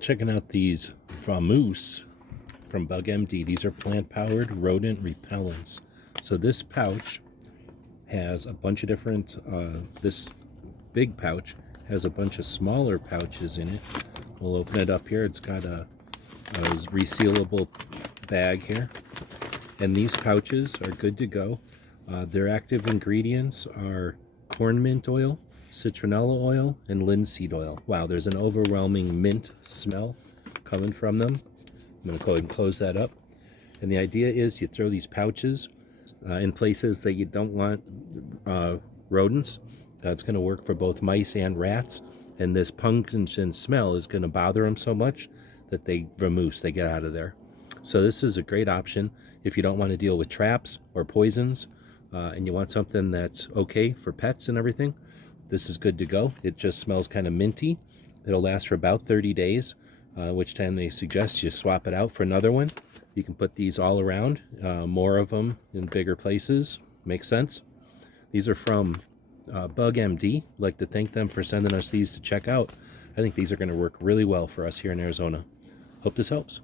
Checking out these Vamoose from BugMD. These are plant-powered rodent repellents. So this pouch has a bunch of different, this big pouch has a bunch of smaller pouches in it. We'll open it up here. It's got a resealable bag here. And these pouches are good to go. Their active ingredients are corn mint oil, citronella oil, and linseed oil. Wow, there's an overwhelming mint smell coming from them. I'm going to go ahead and close that up. And the idea is you throw these pouches in places that you don't want rodents. It's going to work for both mice and rats. And this pungent smell is going to bother them so much that they vamoose, they get out of there. So this is a great option if you don't want to deal with traps or poisons and you want something that's okay for pets and everything. This is good to go. It just smells kind of minty. It'll last for about 30 days, which time they suggest you swap it out for another one. You can put these all around, more of them in bigger places. Makes sense. These are from BugMD. I'd like to thank them for sending us these to check out. I think these are going to work really well for us here in Arizona. Hope this helps.